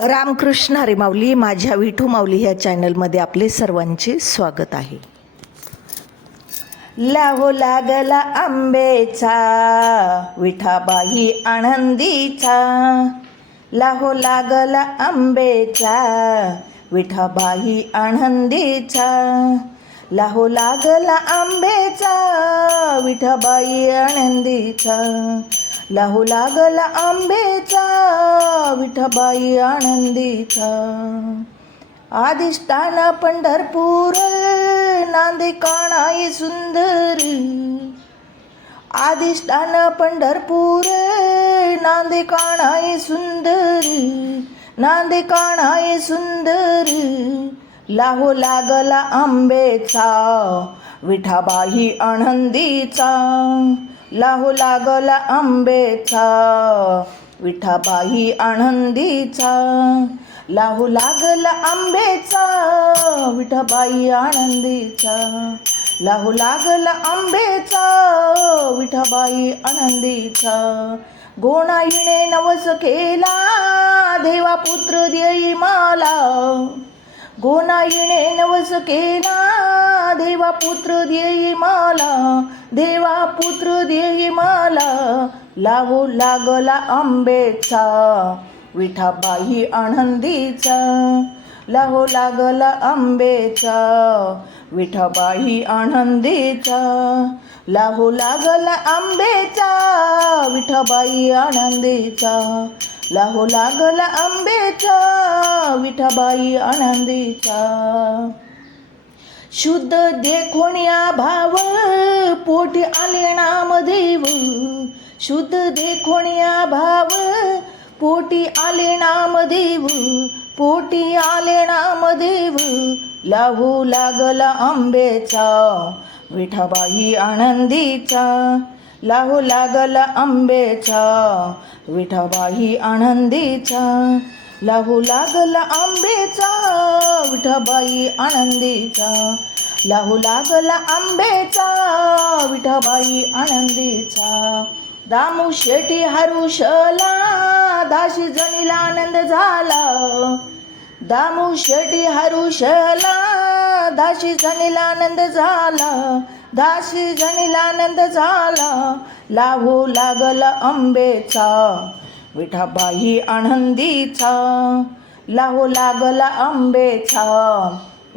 रामकृष्ण हरी माऊली माझ्या विठू माऊली ह्या चॅनलमध्ये आपले सर्वांचे स्वागत आहे. लाहो लागला आंबेचा विठाबाई आनंदीचा. लाहो लागला आंबेचा विठाबाई आनंदीचा. लाहो लागला आंबेचा विठाबाई आनंदीचा. लाहो लागला आंबेचा विठाबाई आनंदीचा. आदिष्टान पंढरपूर नांदे काणाई सुंदर. आदिष्टान पंढरपूर नांदे काणाई सुंदर. नांदे काणाई सुंदर. लाहो लागला आंबेचा विठाबाई आनंदीचा लाहू लागला आंबेचा. विठाबाई आनंदीचा लाहू लागला आंबेचा. विठाबाई आनंदीचा लाहू लागला आंबेचा. विठाबाई आनंदीचा गोणाईने नवस केला देवा पुत्र देई मला. गोणाईने नवस केला देवा पुत्र देई मला देवा पुत्र देई मला लावू लागला आंबेचा विठाबाई आनंदीचा लाहो लागला आंबेचा विठाबाई आनंदीचा लाहो लागला आंबेचा विठाबाई आनंदीचा लाहो लागला आंबेचा विठाबाई आनंदीचा. शुद्ध देखोण्या भाव पोटी आले नामदेव शुद्ध देखोण्या भाव पोटी आले नामदेव पोटी आले नामदेव लाहू लागला आंबेचा विठाबाई आनंदीचा. लाहू लागला आंबेचा विठाबाई आनंदीचा. लाहू लागला आंबेचा विठाबाई आनंदीचा. लाहू लागला आंबेचा विठाबाई आनंदीचा दामू शेटी हरुषला दाशी जणीला आनंद झाला. दामू शेटी हरुषला दाशी जणीला आनंद झाला. दाशी जणीला आनंद झाला लाहू लागला आंबेचा विठाबाई आनंदीचा लाहू लागला आंबेचा.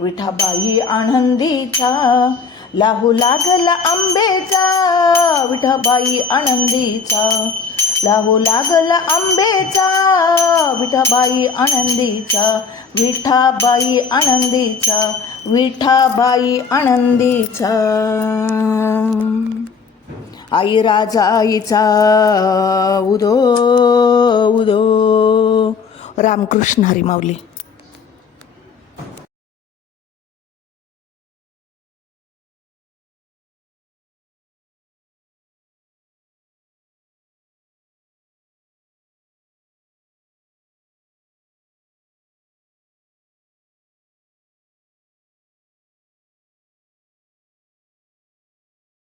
विठाबाई आनंदीचा लाहू लागला आंबेचा. विठाबाई आनंदीचा लाहू लागला आंबेचा. विठाबाई आनंदीचा विठाबाई आनंदीचा विठाबाई आनंदीचा. आई राजाईचा उदो उदो. रामकृष्ण हरी माऊली.